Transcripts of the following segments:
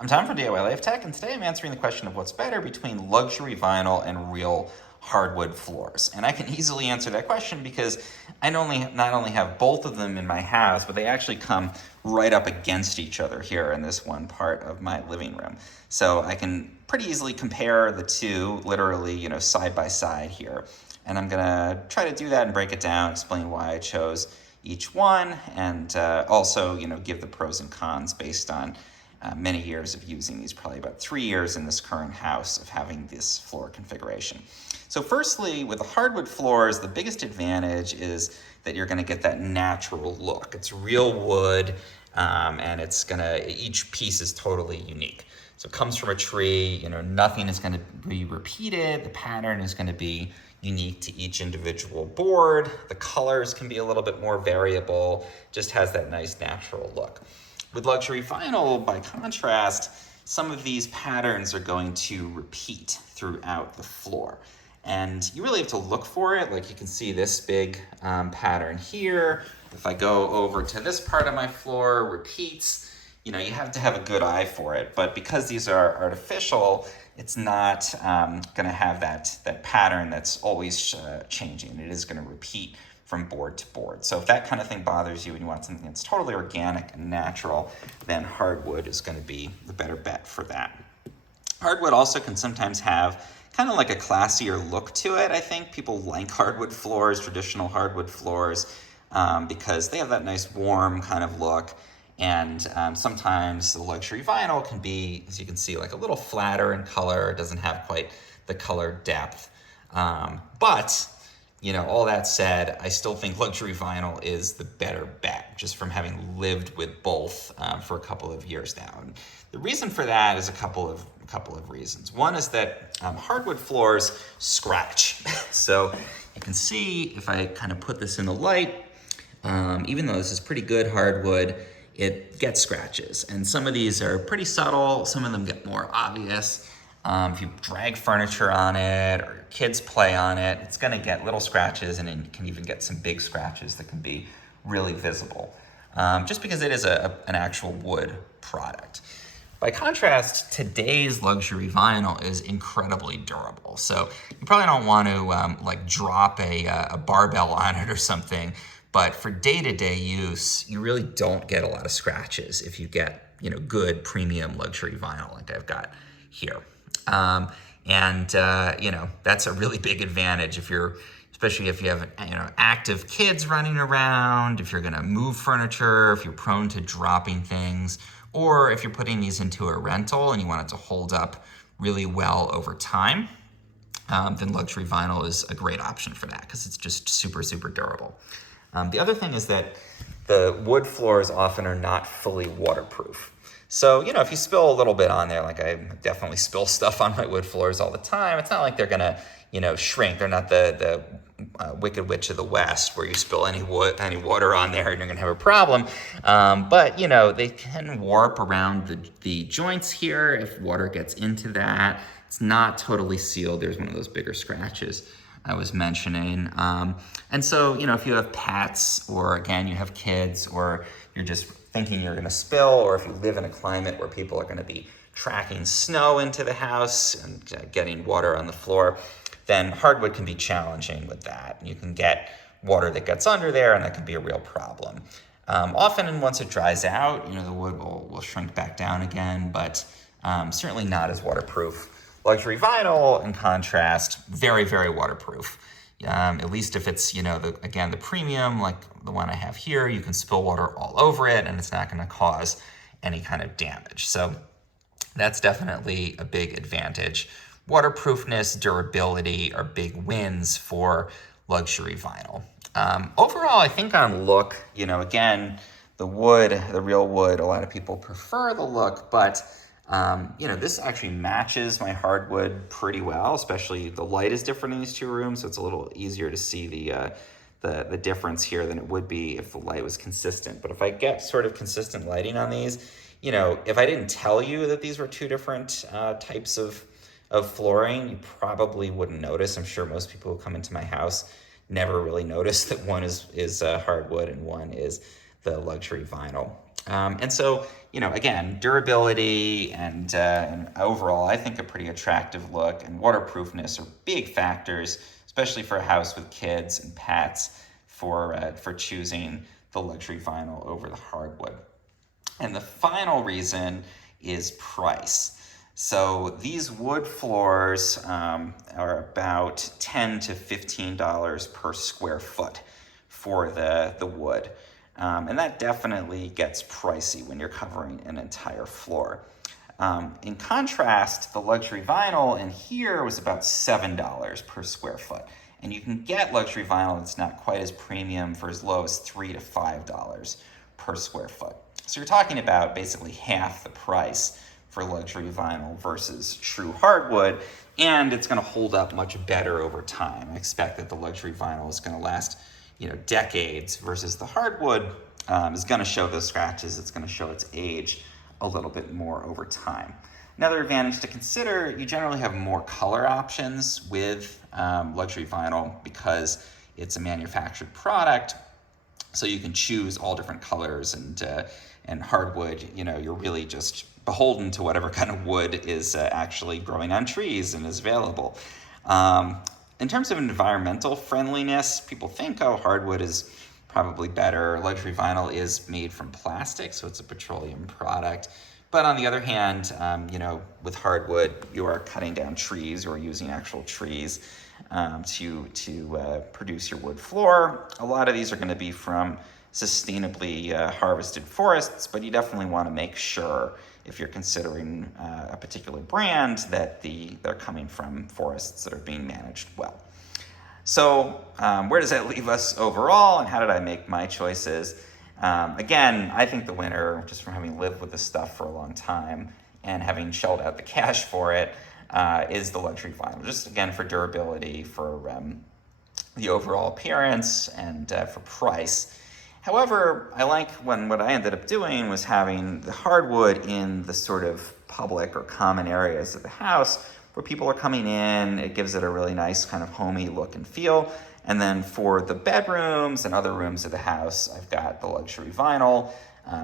I'm Tom from DIY Life Tech, and today I'm answering the question of what's better between luxury vinyl and real hardwood floors. And I can easily answer that question because I not only have both of them in my house, but they actually come right up against each other here in this one part of my living room. So I can pretty easily compare the two, literally, side by side here. And I'm gonna try to do that and break it down, explain why I chose each one, and also, give the pros and cons based on many years of using these, probably about 3 years in this current house of having this floor configuration. So firstly, with the hardwood floors, the biggest advantage is that you're gonna get that natural look. It's real wood, and each piece is totally unique. So it comes from a tree, nothing is gonna be repeated. The pattern is gonna be unique to each individual board. The colors can be a little bit more variable, just has that nice natural look. With luxury vinyl, by contrast, some of these patterns are going to repeat throughout the floor. And you really have to look for it. Like you can see this big pattern here. If I go over to this part of my floor, repeats, you have to have a good eye for it. But because these are artificial, it's not gonna have that pattern that's always changing. It is gonna repeat from board to board. So if that kind of thing bothers you and you want something that's totally organic and natural, then hardwood is gonna be the better bet for that. Hardwood also can sometimes have kind of like a classier look to it. I think people like hardwood floors, traditional hardwood floors, because they have that nice warm kind of look. And sometimes the luxury vinyl can be, as you can see, like a little flatter in color. It doesn't have quite the color depth. But all that said, I still think luxury vinyl is the better bet, just from having lived with both for a couple of years now. And the reason for that is a couple of reasons. One is that hardwood floors scratch. So you can see if I kind of put this in the light, even though this is pretty good hardwood, it gets scratches. And some of these are pretty subtle, some of them get more obvious. If you drag furniture on it or your kids play on it, it's gonna get little scratches, and it can even get some big scratches that can be really visible, just because it is an actual wood product. By contrast, today's luxury vinyl is incredibly durable. So you probably don't want to drop a barbell on it or something, but for day-to-day use, you really don't get a lot of scratches if you get good premium luxury vinyl like I've got here. That's a really big advantage especially if you have active kids running around, if you're gonna move furniture, if you're prone to dropping things, or if you're putting these into a rental and you want it to hold up really well over time, then luxury vinyl is a great option for that because it's just super, super durable. The other thing is that the wood floors often are not fully waterproof. So, if you spill a little bit on there, like I definitely spill stuff on my wood floors all the time, it's not like they're gonna, shrink. They're not the Wicked Witch of the West where you spill any water on there and you're gonna have a problem. But, they can warp around the joints here if water gets into that. It's not totally sealed. There's one of those bigger scratches I was mentioning. And so, if you have pets, or again, you have kids, or you're just thinking you're gonna spill, or if you live in a climate where people are gonna be tracking snow into the house and getting water on the floor, then hardwood can be challenging with that. You can get water that gets under there, and that can be a real problem. Often, once it dries out, the wood will shrink back down again, but certainly not as waterproof. Luxury vinyl, in contrast, very, very waterproof. At least if it's, the premium, like the one I have here, you can spill water all over it and it's not gonna cause any kind of damage. So that's definitely a big advantage. Waterproofness, durability are big wins for luxury vinyl. Overall, I think on look, again, the real wood, a lot of people prefer the look, but this actually matches my hardwood pretty well, especially the light is different in these two rooms, so it's a little easier to see the difference here than it would be if the light was consistent. But if I get sort of consistent lighting on these, if I didn't tell you that these were two different types of flooring, you probably wouldn't notice. I'm sure most people who come into my house never really notice that one is hardwood and one is the luxury vinyl. And so, again, durability and overall, I think a pretty attractive look and waterproofness are big factors, especially for a house with kids and pets, for choosing the luxury vinyl over the hardwood. And the final reason is price. So these wood floors are about $10 to $15 per square foot for the wood. And that definitely gets pricey when you're covering an entire floor. In contrast, the luxury vinyl in here was about $7 per square foot. And you can get luxury vinyl that's not quite as premium for as low as $3 to $5 per square foot. So you're talking about basically half the price for luxury vinyl versus true hardwood, and it's going to hold up much better over time. I expect that the luxury vinyl is going to last, decades, versus the hardwood is going to show those scratches. It's going to show its age a little bit more over time. Another advantage to consider, you generally have more color options with luxury vinyl because it's a manufactured product. So you can choose all different colors, and hardwood, you're really just beholden to whatever kind of wood is actually growing on trees and is available. In terms of environmental friendliness, people think, hardwood is probably better. Luxury vinyl is made from plastic, so it's a petroleum product. But on the other hand, with hardwood, you are cutting down trees or using actual trees to produce your wood floor. A lot of these are going to be from sustainably harvested forests, but you definitely want to make sure, if you're considering a particular brand, that they're coming from forests that are being managed well. So where does that leave us overall, and how did I make my choices? Again, I think the winner, just from having lived with this stuff for a long time and having shelled out the cash for it, is the luxury vinyl. Just again for durability, for the overall appearance, and for price. However, I like when what I ended up doing was having the hardwood in the sort of public or common areas of the house where people are coming in. It gives it a really nice kind of homey look and feel. And then for the bedrooms and other rooms of the house, I've got the luxury vinyl,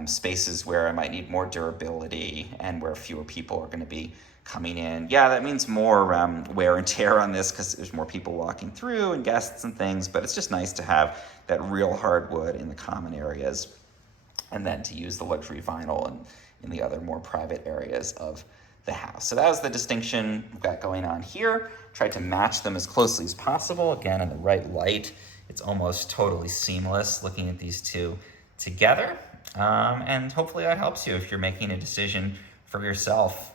spaces where I might need more durability and where fewer people are going to be coming in. Yeah, that means more wear and tear on this because there's more people walking through and guests and things, but it's just nice to have that real hardwood in the common areas and then to use the luxury vinyl in the other more private areas of the house. So that was the distinction we've got going on here. Tried to match them as closely as possible. Again, in the right light, it's almost totally seamless looking at these two together. And hopefully that helps you if you're making a decision for yourself.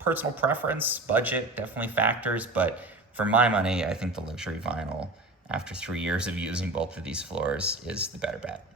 Personal preference, budget, definitely factors, but for my money, I think the luxury vinyl, after 3 years of using both of these floors, is the better bet.